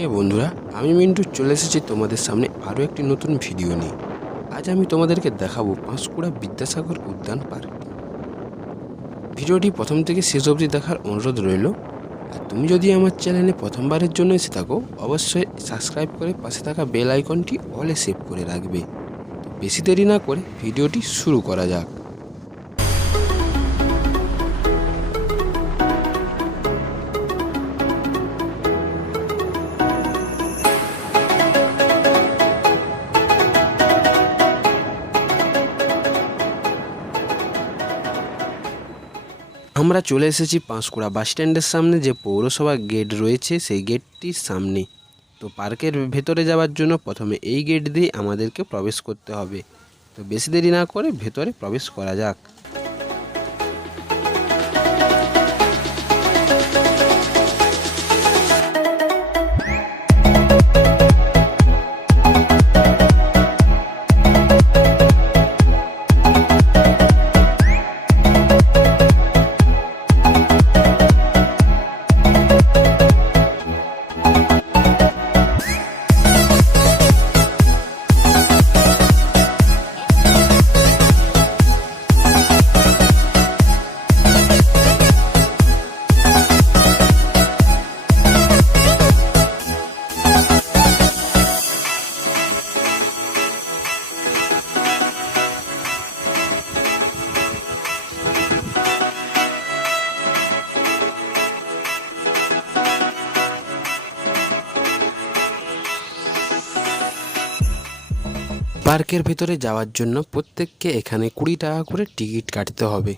হে বন্ধুরা, আমি মিন্টু চলে এসেছি তোমাদের সামনে আরও একটি নতুন ভিডিও নিয়ে। আজ আমি তোমাদেরকে দেখাবো পাঁশকুড়া বিদ্যাসাগর উদ্যান পার্ক। ভিডিওটি প্রথম থেকে শেষ অবধি দেখার অনুরোধ রইল। আর তুমি যদি আমার চ্যানেলে প্রথমবারের জন্য এসে থাকো, অবশ্যই সাবস্ক্রাইব করে পাশে থাকা বেল আইকনটি অলে সেভ করে রাখবে। তো বেশি দেরি না করে ভিডিওটি শুরু করা যাক। আমরা চলে এসেছি পাঁশকুড়া বাস স্ট্যান্ডের সামনে যে পৌরসভা গেট রয়েছে সেই গেটটির সামনে। তো পার্কের ভেতরে যাওয়ার জন্য প্রথমে এই গেট দিয়ে আমাদেরকে প্রবেশ করতে হবে। তো বেশি দেরি না করে ভেতরে প্রবেশ করা যাক। পার্কের ভেতরে যাওয়ার জন্য প্রত্যেককে এখানে 20 টাকা করে টিকিট কাটতে হবে।